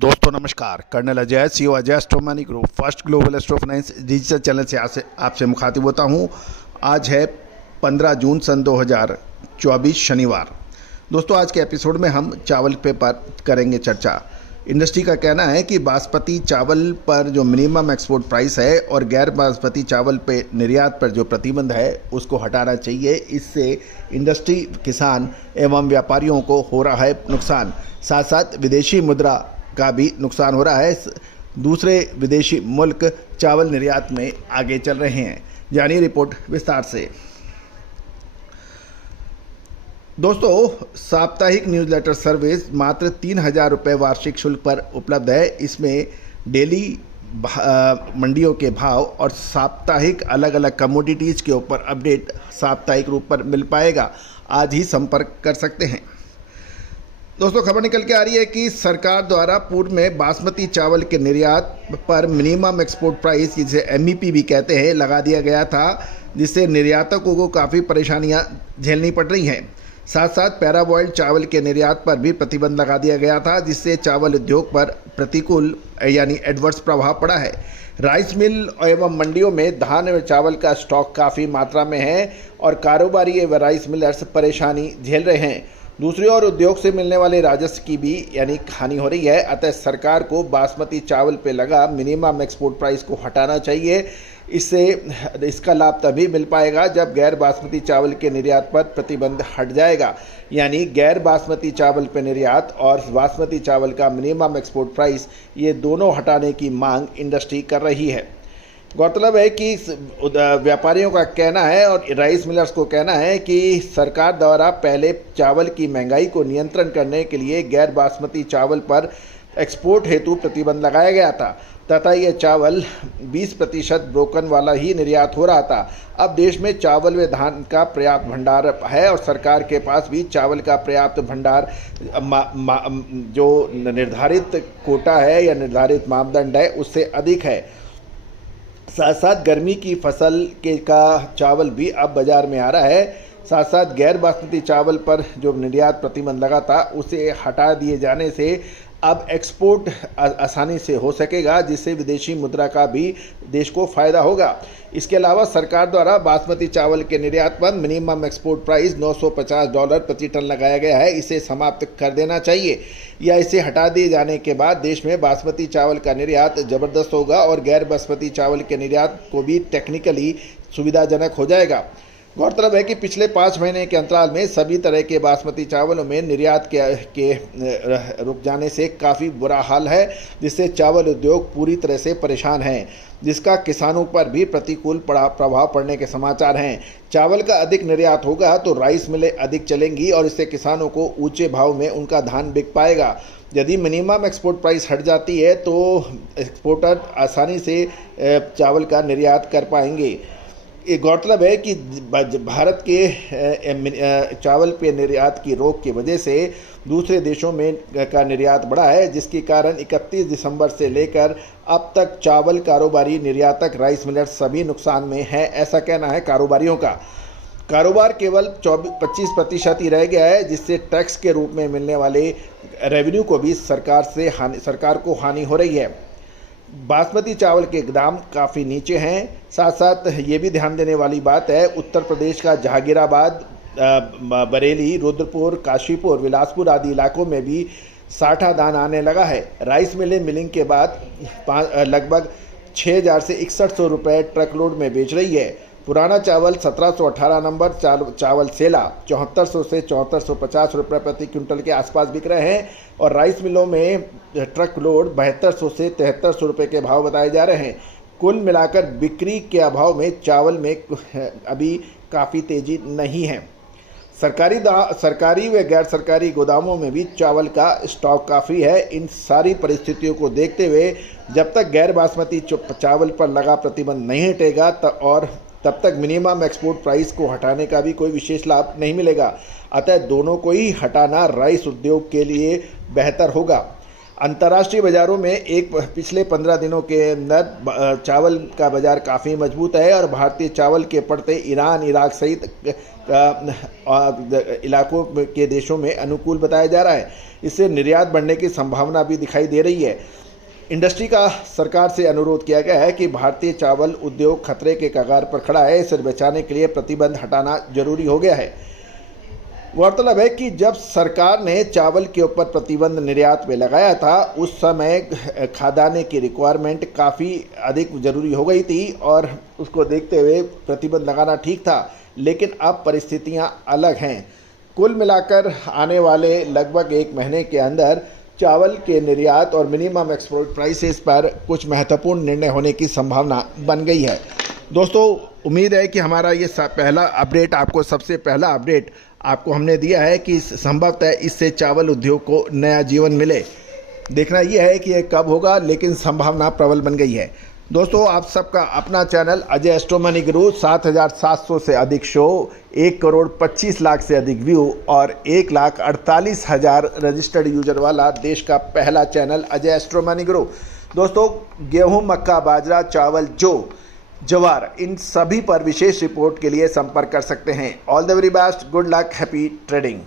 दोस्तों नमस्कार। Colonel Ajay, CEO Ajay Astro Money Group first global astro finance digital channel से आपसे मुखातिब होता हूं। आज है 15 जून सन 2024 शनिवार। दोस्तों आज के एपिसोड में हम चावल पे पर करेंगे चर्चा। इंडस्ट्री का कहना है कि बासमती चावल पर जो मिनिमम एक्सपोर्ट प्राइस है और गैर बासमती चावल पे निर्यात पर जो प्रतिबंध है उसको हटाना चाहिए। इससे इंडस्ट्री, किसान एवं व्यापारियों को हो रहा है नुकसान, साथ साथ विदेशी मुद्रा का भी नुकसान हो रहा है। दूसरे विदेशी मुल्क चावल निर्यात में आगे चल रहे हैं। जानिए रिपोर्ट विस्तार से। दोस्तों, साप्ताहिक न्यूज़लेटर सर्विस मात्र 3,000 रुपये वार्षिक शुल्क पर उपलब्ध है। इसमें डेली मंडियों के भाव और साप्ताहिक अलग अलग कमोडिटीज़ के ऊपर अपडेट साप्ताहिक रूप पर मिल पाएगा। आज ही संपर्क कर सकते हैं। दोस्तों, खबर निकल के आ रही है कि सरकार द्वारा पूर्व में बासमती चावल के निर्यात पर मिनिमम एक्सपोर्ट प्राइस, जिसे एमईपी भी कहते हैं, लगा दिया गया था, जिससे निर्यातकों को काफ़ी परेशानियां झेलनी पड़ रही हैं। साथ साथ पैराबॉइल्ड चावल के निर्यात पर भी प्रतिबंध लगा दिया गया था, जिससे चावल उद्योग पर प्रतिकूल यानी एडवर्स प्रभाव पड़ा है। राइस मिल एवं मंडियों में धान एवं चावल का स्टॉक काफ़ी मात्रा में है और कारोबारी एवं राइस मिलर्स परेशानी झेल रहे हैं। दूसरी ओर उद्योग से मिलने वाले राजस्व की भी यानी हानि हो रही है। अतः सरकार को बासमती चावल पे लगा मिनिमम एक्सपोर्ट प्राइस को हटाना चाहिए। इससे इसका लाभ तभी मिल पाएगा जब गैर बासमती चावल के निर्यात पर प्रतिबंध हट जाएगा। यानी गैर बासमती चावल पे निर्यात और बासमती चावल का मिनिमम एक्सपोर्ट प्राइस, ये दोनों हटाने की मांग इंडस्ट्री कर रही है। गौरतलब है कि व्यापारियों का कहना है और राइस मिलर्स को कहना है कि सरकार द्वारा पहले चावल की महंगाई को नियंत्रण करने के लिए गैर बासमती चावल पर एक्सपोर्ट हेतु प्रतिबंध लगाया गया था तथा यह चावल 20% ब्रोकन वाला ही निर्यात हो रहा था। अब देश में चावल व धान का पर्याप्त भंडार है और सरकार के पास भी चावल का पर्याप्त भंडार जो निर्धारित कोटा है या निर्धारित मापदंड है उससे अधिक है। साथ साथ गर्मी की फसल का चावल भी अब बाज़ार में आ रहा है। साथ साथ गैर बासमती चावल पर जो निर्यात प्रतिबंध लगा था उसे हटा दिए जाने से अब एक्सपोर्ट आसानी से हो सकेगा, जिससे विदेशी मुद्रा का भी देश को फ़ायदा होगा। इसके अलावा सरकार द्वारा बासमती चावल के निर्यात पर मिनिमम एक्सपोर्ट प्राइस $950 प्रति टन लगाया गया है। इसे समाप्त कर देना चाहिए या इसे हटा दिए जाने के बाद देश में बासमती चावल का निर्यात ज़बरदस्त होगा और गैर बासमती चावल के निर्यात को भी टेक्निकली सुविधाजनक हो जाएगा। गौरतलब है कि पिछले 5 महीने के अंतराल में सभी तरह के बासमती चावलों में निर्यात के रुक जाने से काफ़ी बुरा हाल है, जिससे चावल उद्योग पूरी तरह से परेशान है, जिसका किसानों पर भी प्रतिकूल प्रभाव पड़ने के समाचार हैं। चावल का अधिक निर्यात होगा तो राइस मिलें अधिक चलेंगी और इससे किसानों को ऊंचे भाव में उनका धान बिक पाएगा। यदि मिनिमम एक्सपोर्ट प्राइस हट जाती है तो एक्सपोर्टर आसानी से चावल का निर्यात कर पाएंगे। ये गौरतलब है कि भारत के चावल पे निर्यात की रोक की वजह से दूसरे देशों में का निर्यात बढ़ा है, जिसके कारण 31 दिसंबर से लेकर अब तक चावल कारोबारी, निर्यातक, राइस मिलर्स सभी नुकसान में हैं, ऐसा कहना है कारोबारियों का। कारोबार केवल 25% ही रह गया है, जिससे टैक्स के रूप में मिलने वाले रेवेन्यू को भी सरकार को हानि हो रही है। बासमती चावल के दाम काफ़ी नीचे हैं। साथ साथ ये भी ध्यान देने वाली बात है, उत्तर प्रदेश का जहांगीराबाद, बरेली, रुद्रपुर, काशीपुर, बिलासपुर आदि इलाकों में भी साठा दान आने लगा है। राइस मिलें मिलिंग के बाद लगभग 6,000 से 6100 रुपये ट्रक लोड में बेच रही है। पुराना चावल 1718 नंबर चावल सेला 7400 से 7450 रुपये प्रति क्विंटल के आसपास बिक रहे हैं और राइस मिलों में ट्रक लोड 7200 से 7300 रुपये के भाव बताए जा रहे हैं। कुल मिलाकर बिक्री के अभाव में चावल में अभी काफ़ी तेज़ी नहीं है। सरकारी व गैर सरकारी गोदामों में भी चावल का स्टॉक काफ़ी है। इन सारी परिस्थितियों को देखते हुए जब तक गैर बासमती चावल पर लगा प्रतिबंध नहीं हटेगा तब तक मिनिमम एक्सपोर्ट प्राइस को हटाने का भी कोई विशेष लाभ नहीं मिलेगा। अतः दोनों को ही हटाना राइस उद्योग के लिए बेहतर होगा। अंतर्राष्ट्रीय बाज़ारों में पिछले 15 दिनों के अंदर चावल का बाज़ार काफ़ी मजबूत है और भारतीय चावल के पड़ते ईरान, इराक सहित इलाकों के देशों में अनुकूल बताया जा रहा है। इससे निर्यात बढ़ने की संभावना भी दिखाई दे रही है। इंडस्ट्री का सरकार से अनुरोध किया गया है कि भारतीय चावल उद्योग खतरे के कगार पर खड़ा है, इसे बचाने के लिए प्रतिबंध हटाना जरूरी हो गया है। गौरतलब है कि जब सरकार ने चावल के ऊपर प्रतिबंध निर्यात पे लगाया था, उस समय खाद्यान्न की रिक्वायरमेंट काफ़ी अधिक ज़रूरी हो गई थी और उसको देखते हुए प्रतिबंध लगाना ठीक था, लेकिन अब परिस्थितियां अलग हैं। कुल मिलाकर आने वाले लगभग 1 महीने के अंदर चावल के निर्यात और मिनिमम एक्सपोर्ट प्राइसेस पर कुछ महत्वपूर्ण निर्णय होने की संभावना बन गई है। दोस्तों, उम्मीद है कि हमारा ये पहला अपडेट सबसे पहला अपडेट आपको हमने दिया है कि संभवतः इससे चावल उद्योग को नया जीवन मिले। देखना यह है कि यह कब होगा, लेकिन संभावना प्रबल बन गई है। दोस्तों, आप सबका अपना चैनल अजय एस्ट्रो मनी गुरु, 7,700 से अधिक शो, 1,25,00,000 से अधिक व्यू और 1,48,000 रजिस्टर्ड यूजर वाला देश का पहला चैनल अजय एस्ट्रो मनी गुरु। दोस्तों, गेहूं, मक्का, बाजरा, चावल, जवार, इन सभी पर विशेष रिपोर्ट के लिए संपर्क कर सकते हैं। All the very best, good luck, happy trading.